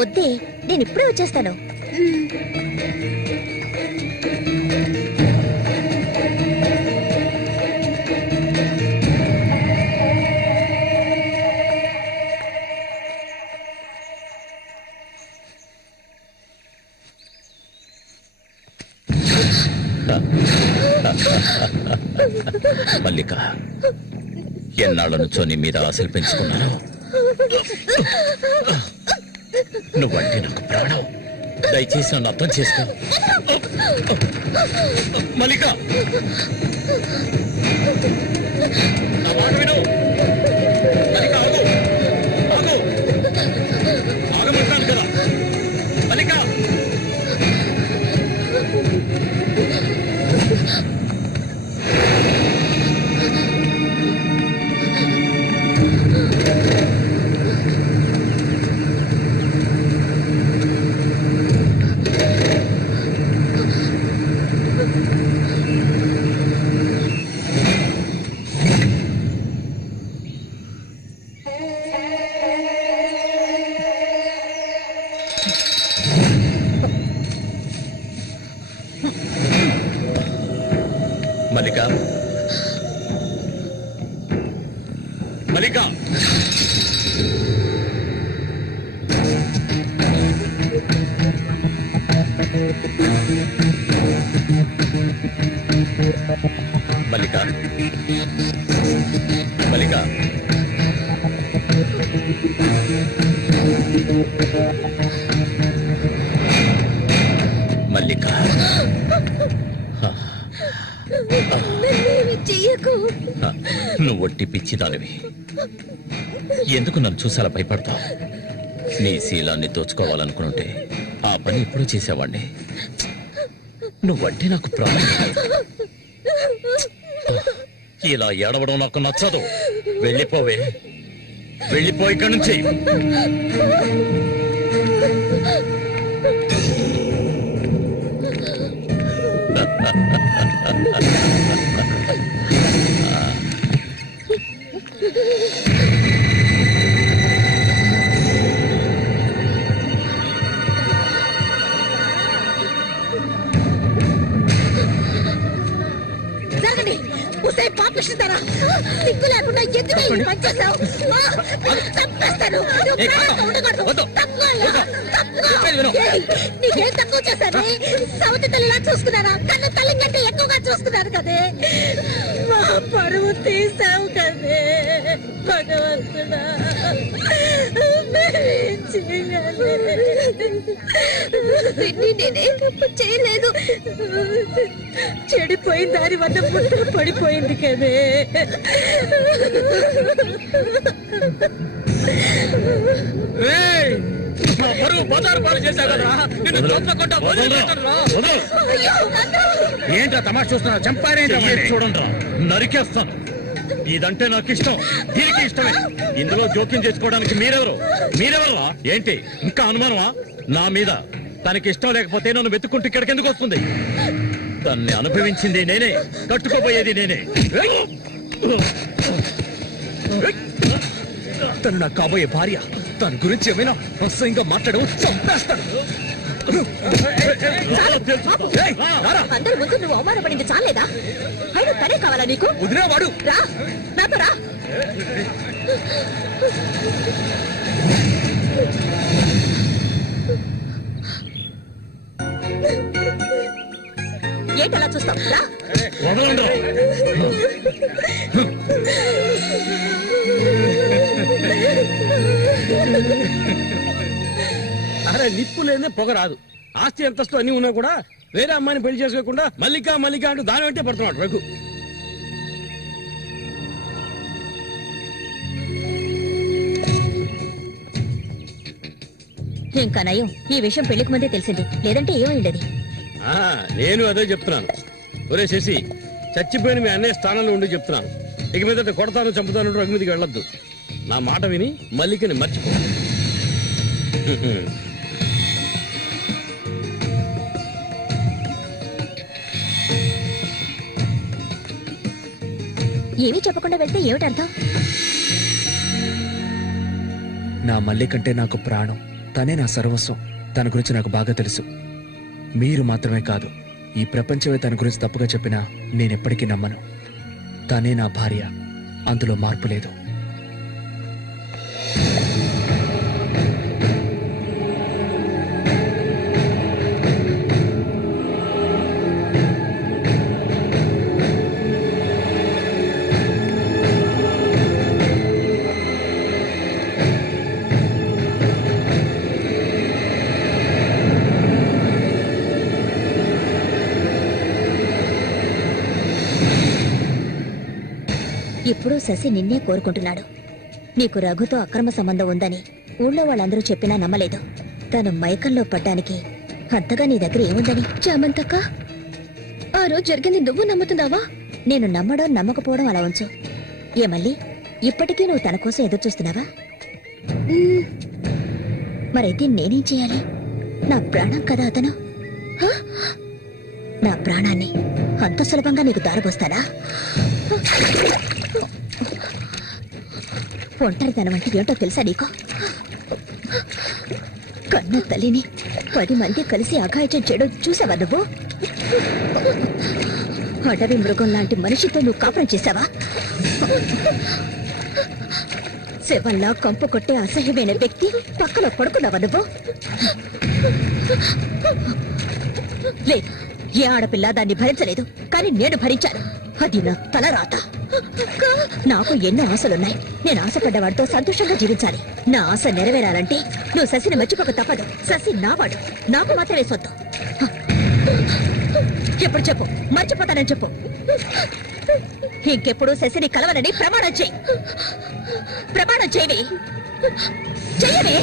వద్దే, నేను ఇప్పుడే వచ్చేస్తాను. మల్లిక, ఎన్నాళ్ళ నుంచో నీ మీద ఆశలు పెంచుకున్నాను. నువ్వంటే నాకు ప్రాణం. దయచేసి నన్ను అర్థం చేసుకో. మల్లిక, నా మాట విను. మల్లిక, ఆగు ఆగు, ఆగమంటాను కదా. మల్లిక, మల్లిక, మల్లిక, మల్లిక, మల్లిక, మల్లిక, చెయ్యకు. నువ్వు ఒట్టి పిచ్చిదానివి. ఎందుకు నన్ను చూసాలా భయపడతావు? నీ శీలాన్ని దోచుకోవాలనుకుంటే ఆ పని ఎప్పుడు చేసేవాడిని. నువ్వంటే నాకు ప్రాణం. ఇలా ఏడవడం నాకు నచ్చదు. వెళ్ళిపోవే, వెళ్ళిపో ఇక్కడి నుంచి. జరగండి. ఉసే పాపిస్తారా? సిగ్గు లేకుండా ఎందుకు ఈ పని చేశావు? చంపేస్తాను. నువ్వు ప్రాణంగా ఉండకూడదు. తప్పుకోయ్యా, తప్పుకో. ఏయ్, నీకేం తక్కువ చేశాను? సౌతి తల్లిలా చూసుకున్నారా? కన్ను తల్లి కంటే ఎక్కువగా చూసుకున్నారు కదే. మా పరువు తీసావు కదే భగవంతుడా. మేమేం చేయాలి? నేనే తప్పు చేయలేదు. చెడిపోయిన దారి వద్ద పుట్ట పడిపోయింది కదే. నా పరువు బజారు పాలు చేశావు కదా. నిన్ను చంపకుండా వదిలిపెట్టనురా. ఏంట్రా తమాషా చూస్తున్నా? చంపారేంటి? చూడండి రా, నరికేస్తాను. ఇదంటే నాకు ఇష్టం, దీనికి ఇష్టమే. ఇందులో జోక్యం చేసుకోవడానికి మీరెవరు? ఏంటి ఇంకా అనుమానమా నా మీద? తనకి ఇష్టం లేకపోతే నన్ను వెతుక్కుంటూ ఇక్కడికి ఎందుకు వస్తుంది? తన్ని అనుభవించింది నేనే, కట్టుకోబోయేది నేనే. తను నాకు కాబోయే భార్య. తన గురించి ఏమైనా అసహ్యంగా మాట్లాడవు, చంపేస్తాను. అందరి ముందు నువ్వు అవమానపడింది చాలేదా? అయినా తనే కావాలా నీకు? వదిలేవాడు. రా, నాతో రా. ఏంటలా చూస్తావు? రా. వదలండి. అరే, నిప్పు లేదే పొగ రాదు. ఆస్తి అంతస్తు అన్ని ఉన్నా కూడా వేరే అమ్మాయిని పెళ్లి చేసుకోకుండా మల్లిక మల్లిక అంటూ దాని వెంటే పడుతున్నాడు రఘు. ఇంకా నయం, ఈ విషయం పెళ్లికి ముందే తెలిసింది. లేదంటే ఏమైండది? నేను అదే చెప్తున్నాను. ఒరే శశి, చచ్చిపోయిన మీ అన్నయ్య స్థానంలో ఉండి చెప్తున్నాను. ఇక మీద కొడతాను చంపుతాను రఘు మీదకి వెళ్ళొద్దు. నా మాట విని మల్లికని మర్చిపో. ఏమీ చెప్పకుండా వెళ్తే ఏమిటి అర్థం? నా మల్లి కంటే నాకు ప్రాణం, తనే నా సర్వస్వం. తన గురించి నాకు బాగా తెలుసు. మీరు మాత్రమే కాదు, ఈ ప్రపంచమే తన గురించి తప్పుగా చెప్పినా నేనెప్పటికీ నమ్మను. తనే నా భార్య, అందులో మార్పు లేదు. ఇప్పుడు శశి నిన్నే కోరుకుంటున్నాడు. నీకు రఘుతో అక్రమ సంబంధం ఉందని ఊళ్ళో వాళ్ళందరూ చెప్పినా నమ్మలేదు. తను మైకంలో పడ్డానికి అంతగా నీ దగ్గర ఏముందని? చామంతక్క, ఆ రోజు జరిగింది నువ్వు నమ్ముతున్నావా? నేను నమ్మడం నమ్మకపోవడం అలా ఉంచు. ఏ మళ్ళీ ఇప్పటికీ నువ్వు తన కోసం ఎదురు చూస్తున్నావా? మరైతే నేనేం చేయాలి? నా ప్రాణం కదా అతను. హ? నా ప్రాణాన్ని అంత సులభంగా నీకు దారిపోస్తానా? ఒంటరితనం అంటే ఏంటో తెలుసా నీకు? కన్న తల్లిని 10 మంది కలిసి అఘాయిత్యం చేయడం చూసావా నువ్వు? అడవి మృగం లాంటి మనిషితో నువ్వు కాపురం చేశావా? శవంలా కంపు కొట్టే అసహ్యమైన వ్యక్తి పక్కలో పడుకున్నావా నువ్వు? లేదు, ఏ ఆడపిల్ల దాన్ని భరించలేదు, కానీ నేను భరించాను. అది నా తలరాత. నాకు ఎన్నో ఆశలున్నాయి. నేను ఆశపడ్డవాడితో సంతోషంగా జీవించాలి. నా ఆశ నెరవేరాలంటే నువ్వు శశిని మర్చిపోక తప్పదు. శశి నావాడు, నాకు మాత్రమే సొత్తు. ఎప్పుడు చెప్పు, మర్చిపోతానని చెప్పు. ఇంకెప్పుడు శశిని కలవనని ప్రమాణం చేయి. ప్రమాణం చేయవే. చెయ్యవే.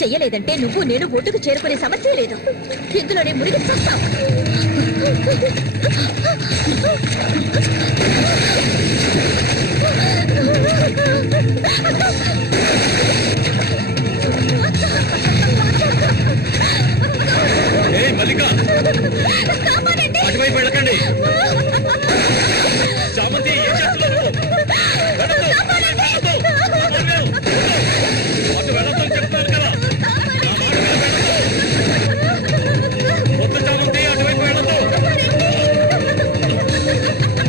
చెయ్యలేదంటే నువ్వు నేను ఒడ్డుకు చేరుకునే సమస్య లేదు. ఇందులోనే మురిగి చస్తావు. మల్లిక, అటువైపు వెళ్ళకండి. చామంతి, ఏం చేస్తున్నావు? అటు వెళ్ళొద్దని చెప్తాను కదా. వద్దు చామంతి, అటువైపు వెళ్ళొద్దు.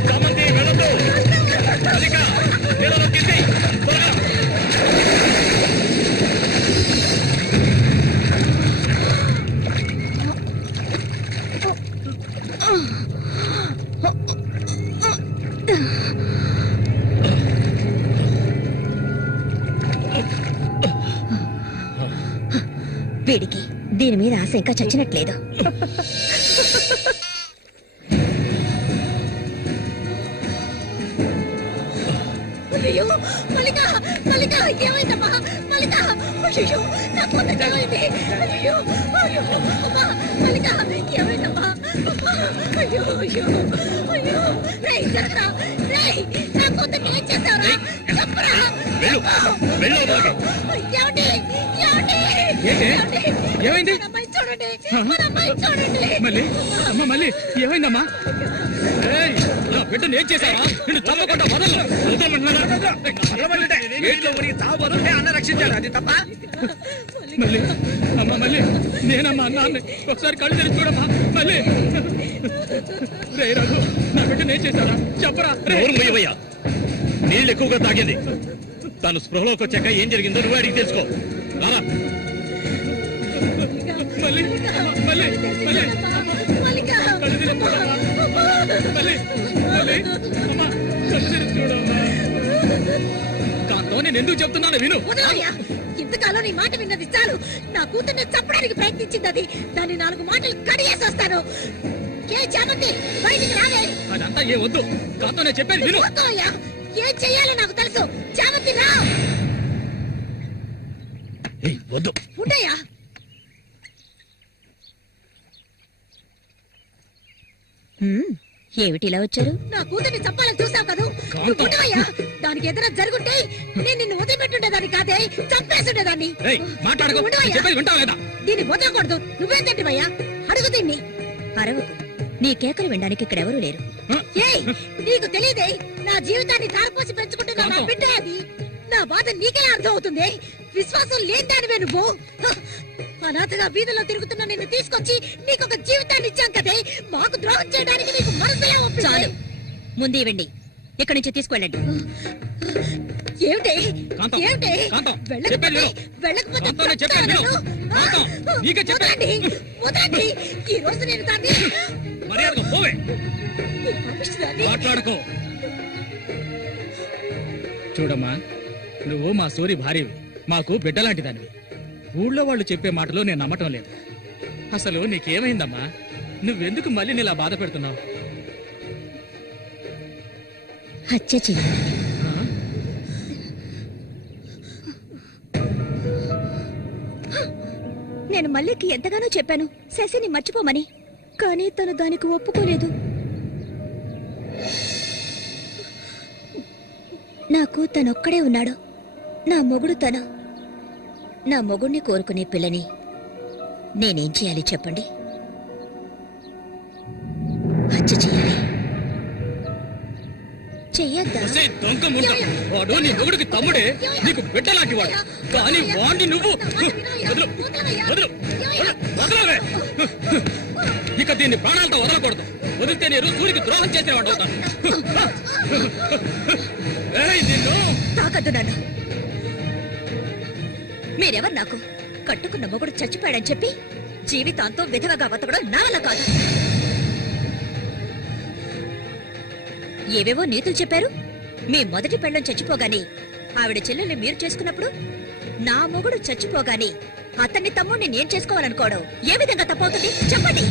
చామంతి వెళ్ళొద్దు. మల్లిక, నీళ్ళలో కింది త్వరగా. వీడికి దీని మీద ఆశ ఇంకా చచ్చినట్లేదు. అయ్యో మల్లిక, మల్లిక ఏమైందమ్మా? మల్లిక, అయ్యో నా కూతురు ఏమైంది? అయ్యో అయ్యో అమ్మా, మల్లిక ఏమైందమ్మా? అయ్యో అయ్యో అయ్యో, రేయ్ జరగరా, రేయ్ నా కూతురు ఏం చేస్తారా? చెప్పరా. ఏమండి? ఏమండి? ఏమైంది? మన అమ్మాయి చూడండి, మన అమ్మాయి చూడండి. మళ్ళీ అమ్మ, మళ్ళీ ఏమైందమ్మా? నా బిడ్డను ఏం చేశారా? నిన్ను తప్పకుండా వదలను. అన్న రక్షించాడు, అది తప్ప. మళ్ళీ అమ్మ, మళ్ళీ నేనమ్మా అన్నాన్ని ఒకసారి కళ్ళు తెరిచి చూడమ్మా. మళ్ళీ రే రఘు, నా బిడ్డను ఏం చేశారా? చెప్పరా. మొయ్యవయ్యా, నీళ్ళు ఎక్కువగా తాగింది. తను స్పృహలోకి వచ్చాక ఏం జరిగిందో నువ్వు అడిగి తెలుసుకో. రారా. మళ్ళీ మళ్ళీ మళ్ళీ మల్లిక, కళ్ళు తెరిచి చూడమ్మా. మళ్ళీ మళ్ళీ అమ్మా, కళ్ళు తెరిచి చూడమ్మా. కాంతో నేను ఎందుకు చెప్తున్నాను విను. వదలయ్యా. ఇంతకాలం నీ మాట విన్నది చాలు. నా కూతుర్ని చంపడానికి ప్రయత్నించింది అది. దాన్ని 4 మాటలు కడిగేసి వస్తాను. ఏ చామంతి, బయటికి రాలే. అదంతా ఏ వద్దు. కాంతో నేను చెప్పేది విను. వదలయ్యా. ఏం చెయ్యాలో నాకు తెలుసు. చామంతి రా. వద్దు. ఉండయ్యా. ఏమిటి ఇలా వచ్చారు? నా కూతుర్ని చంపాలని చూసావు కదా. నువ్వు ఉండవయ్యా. దానికి ఏదైనా జరుగుంటే నేను నిన్ను వదిలిపెట్టుండేదాన్ని కాదే, చంపేసుండేదాన్ని. మాట్లాడుకో. చెప్పేది వింటావా లేదా? దీన్ని వదలకూడదు. నువ్వేం తింటివయ్యా? అడుగు దీన్ని. అరవకు. నీ కేకలు వినడానికి ఇక్కడెవరూ లేరు. ఏయ్, నీకు తెలియదే నా జీవితాన్ని ధారపోసి పెంచుకుంటున్న నా బిడ్డ అది. నా బాధ నీకెలా అర్థం అవుతుంది? విశ్వాసం లేదానివే నువ్వు. అనాథగా వీధిలో తిరుగుతున్న నిన్ను తీసుకొచ్చి నీకు ఒక జీవితాన్ని ఇచ్చాం కదే. మాకు ద్రోహం చేయడానికి నీకు మనసులే చాలు. ముందు ఇవ్వండి, ఇక్కడి నుంచి తీసుకెళ్ళండి. ఏమిటి కాంతం, ఏమిటి కాంతం, చెప్పేది విను. వెళ్ళకపోతే కాంతం, నేను చెప్పేది విను. కాంతం, నీకే చెప్పేది. వదండి. ఈ రోజు నేను దాన్ని మర్యాదగా పోవే, ఈ పంపిస్తుందాన్ని మాట్లాడుకో. చూడమ్మా, నువ్వు మా సూరి భార్యవి, మాకు బిడ్డలాంటి దానివి. ఊళ్ళో వాళ్ళు చెప్పే మాటలు నేను నమ్మటం లేదు. అసలు నీకేమైందమ్మా? నువ్వెందుకు మళ్ళీ నీలా బాధ పెడుతున్నావు? హత్య చెయ్యి. నేను మల్లికి ఎంతగానో చెప్పాను శశిని మర్చిపోమని, కానీ తను దానికి ఒప్పుకోలేదు. నాకు తనొక్కడే ఉన్నాడు. నా మొగుడు తను. నా మొగుడిని కోరుకునే పిల్లని నేనేం చేయాలి చెప్పండి? హత్య చేయాలి. చెయ్యొద్దా? ఒసేయ్ దొంగ ముండ, వాడు నీ మొగుడికి తమ్ముడే, నీకు బిడ్డలాంటి వాడు. కానీ వాడిని నువ్వు వదలు, వదలు, వదలవే. ఇక దీన్ని ప్రాణాలతో వదలకూడదు. వదిలితే నేను సూర్యుకి ద్రోహం చేసిన వాడు అవుతాను. ఏయ్, నిన్ను తాకద్దు నన్ను. మీరెవరు నాకు? కట్టుకున్న మొగుడు చచ్చిపోయాడని చెప్పి జీవితాంతం విధవగా బతకడం నా వల్ల కాదు. ఏవేవో నీతులు చెప్పారు. మీ మొదటి పెళ్ళం చచ్చిపోగానే ఆవిడ చెల్లెల్ని మీరు చేసుకున్నప్పుడు నా మొగుడు చచ్చిపోగానే అతన్ని తమ్ముడిని నేను చేసుకోవాలనుకోవడం ఏ విధంగా తప్పవుతుంది చెప్పండి?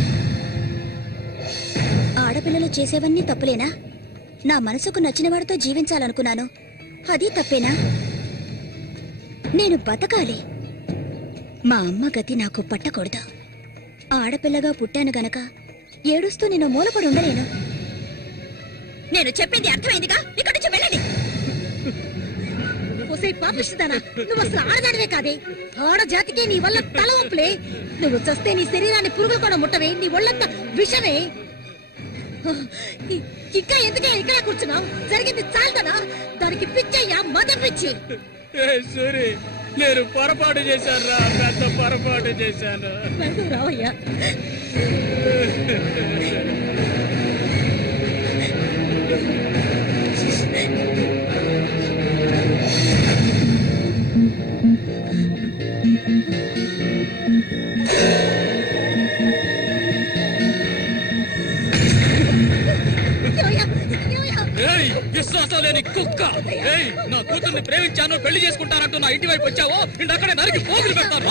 ఆడపిల్లలు చేసేవన్నీ తప్పులేనా? నా మనసుకు నచ్చిన వాడితో జీవించాలనుకున్నాను, అది తప్పేనా? నేను బతకాలి. మా అమ్మ గతి నాకు పట్టకూడదు. ఆడపిల్లగా పుట్టాను గనక ఏడుస్తూ నేను మూలపడి ఉండలేను. నేను చెప్పింది అర్థమైందిగా? ఇక్కడి నుంచి వెళ్ళండి. పాపిస్తానా? నువ్వు అసలు ఆడదానివే కాదే. ఆడ జాతికే నీ వల్ల తల వంపులే. నువ్వు చస్తే నీ శరీరాన్ని పురుగులు కూడా ముట్టవే. నీ ఒళ్ళంతా విషమే. ఇంకా ఎందుకే ఇక్కడ కూర్చున్నావు? జరిగింది చాలుదనా? దానికి పిచ్చయ్యా, మదం పిచ్చి. సూరి, నేను పొరపాటు చేశాను రా, పెద్ద పొరపాటు చేశాను. రావయ్యా. విశ్వాసం లేని కుక్క. ఏయ్, నా కూతుర్ని ప్రేమించాను, పెళ్లి చేసుకుంటానంటూ నా ఇంటి వైపు వచ్చావో ఇంటక్కడే నరికి పోగులు పెడతాను.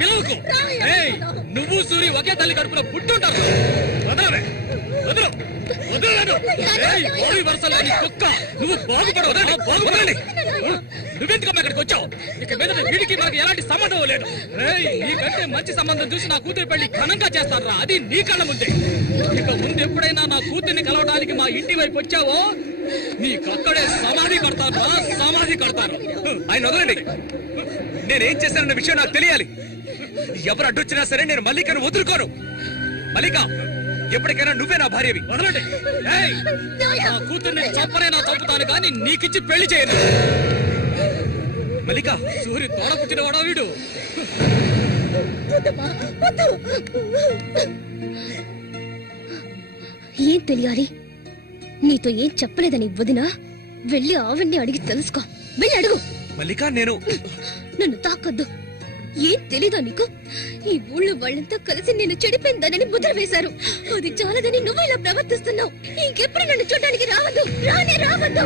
పిల్లలకు ఏయ్, నువ్వు సూరి ఒకే తల్లి కడుపులో పుట్టుంటారు. వదలవే, వదలు, వదలను. బావి వరుస లేని కుక్క, నువ్వు బాగుపడవు. బాగుపడండి. నువ్వెందుకమ్మా ఇక్కడికి వచ్చావు? ఇక మీద వీడికి మనకి ఎలాంటి సంబంధం లేదు. నీకంటే మంచి సంబంధం చూసి నా కూతురి పెళ్లి ఘనంగా చేస్తారా, అది నీ కళ్ళ ముందే. ఇక ముందు ఎప్పుడైనా నా కూతుర్ని కలవడానికి మా ఇంటి వైపు వచ్చావో నీకక్కడే సమాధి కడతారా, సమాధి కడతారు. ఆయన వదలండి. నేనేం చేశానన్న విషయం నాకు తెలియాలి. ఎవరు అడ్డొచ్చినా సరే నేను మల్లికను వదులుకోను. మల్లిక, ఎప్పటికైనా నువ్వే నా భార్యవి. వదలండి. నా కూతుర్ని చంపనైనా చంపుతాను కానీ నీకిచ్చి పెళ్లి చేయను. మల్లిక, సూరి తోడ పుట్టిన వాడా వీడు? ఏం తెలియాలి? నీతో ఏం చెప్పలేదని వదినా. వెళ్ళి ఆవిడ్ని అడిగి తెలుసుకో. వెళ్ళి అడుగు. మల్లిక, నేను నన్ను తాకొద్దు. ఏం తెలీదా నీకు? ఈ ఊళ్ళో వాళ్ళంతా కలిసి నేను చెడిపోయిందనని ముద్ర వేశారు. అది చాలదని నువ్వు ఇలా ప్రవర్తిస్తున్నావు. ఇంకెప్పుడు నన్ను చూడడానికి రావద్దు. రానే రావద్దు.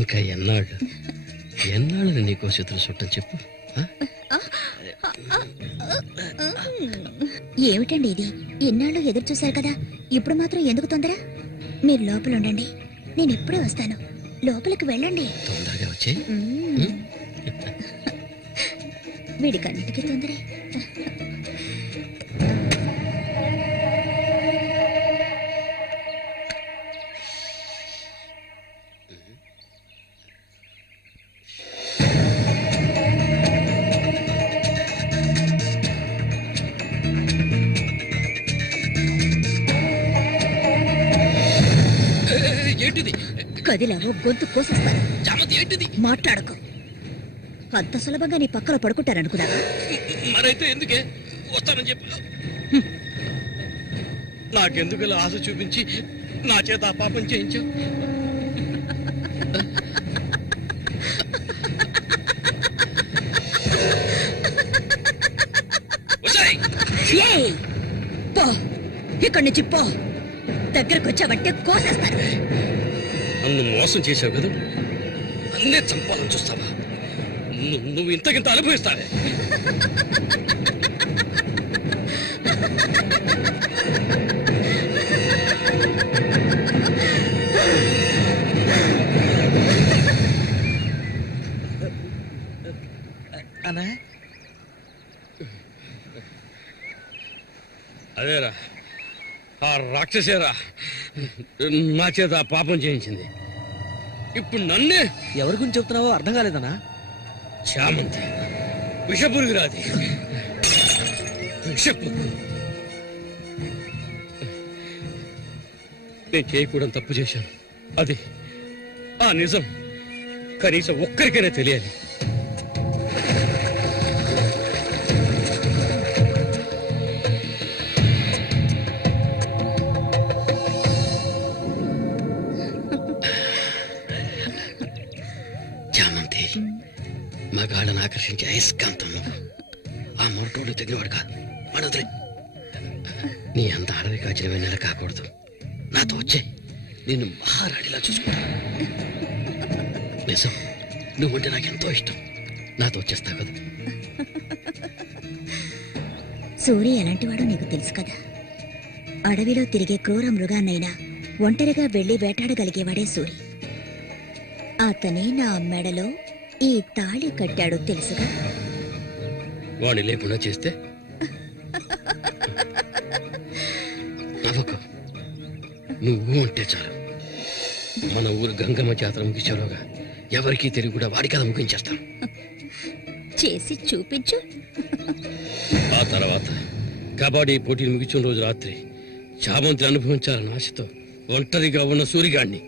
ఇంకా ఎన్నాళ్ళు నీకో చేతులు చుట్టం చెప్పు. ఏమిటండి ఇది? ఎన్నాళ్ళు ఎదురు చూశారు కదా, ఇప్పుడు మాత్రం ఎందుకు తొందర? మీరు లోపల ఉండండి, నేను ఇప్పుడే వస్తాను. లోపలికి వెళ్ళండి. తొందరగా వచ్చే. వీడికన్నిటికీ తొందరే. ఏంటిది? కదిలావో గొంతు కోసేస్తాను. చామంతి ఏంటిది? మాట్లాడకు. అంత సులభంగా నీ పక్కన పడుకుంటారనుకున్నావా? మరైతే ఎందుకే వస్తానని చెప్పి నాకెందుకు ఇలా ఆశ చూపించి నా చేత ఆ పాపం చేయించావు? ఏయ్! పో, ఇక్కడి నుంచి పో. దగ్గరకు వచ్చావంటే కోసేస్తాను. నన్ను మోసం చేసావు కదా, అన్నే చంపాలని చూస్తావా? నువ్వు ఇంతకింత అనుభవిస్తావే. అదేరా, ఆ రాక్షసేరా నా చేత ఆ పాపం చేయించింది. ఇప్పుడు నన్నే. ఎవరి గురించి చెప్తున్నావో అర్థం కాలేదనా? చామంతి విషపురుగురాది, విషపు. నేను చేయకూడదు తప్పు చేశాను. అది ఆ నిజం కనీసం ఒక్కరికైనా తెలియాలి. చామంతి మగాళ్ళను ఆకర్షించే అయస్కాంతం. ఆ మొరటోడు తెగినవాడు కాదు, వాడొదిలే. నీ అంత అడవి కాచిన వెన్నెల కాకూడదు. నాతో వచ్చే, నిన్ను మహారాణిలా చూసుకుంటా. నిజం, నువ్వంటే నాకెంతో ఇష్టం. నాతో వచ్చేస్తావు కదా. సూర్య ఎలాంటివాడో నీకు తెలుసు కదా. అడవిలో తిరిగే క్రూర మృగాన్నైనా ఒంటరిగా వెళ్లి వేటాడగలిగేవాడే సూరి. అతనే నా మెడలో ఈ తాళి కట్టాడు తెలుసుగా. వాణ్ణి లేకుండా చేస్తే నవ్వకు. నువ్వు అంటే చాలు. మన ఊరు గంగమ్మ జాతర ముగించేలోగా ఎవరికీ తెలివి కూడా వాడి కథ ముగించేస్తాం. చేసి చూపించు. ఆ తర్వాత కబడ్డీ పోటీలు ముగించిన రోజు రాత్రి చామంతిని అనుభవించాలని ఆశతో ఒంటరిగా ఉన్న సూరిగాడిని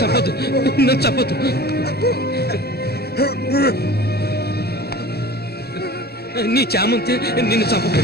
చంపదు, నన్ను చంపదు. నీ చామంతి నిన్ను చంపదు.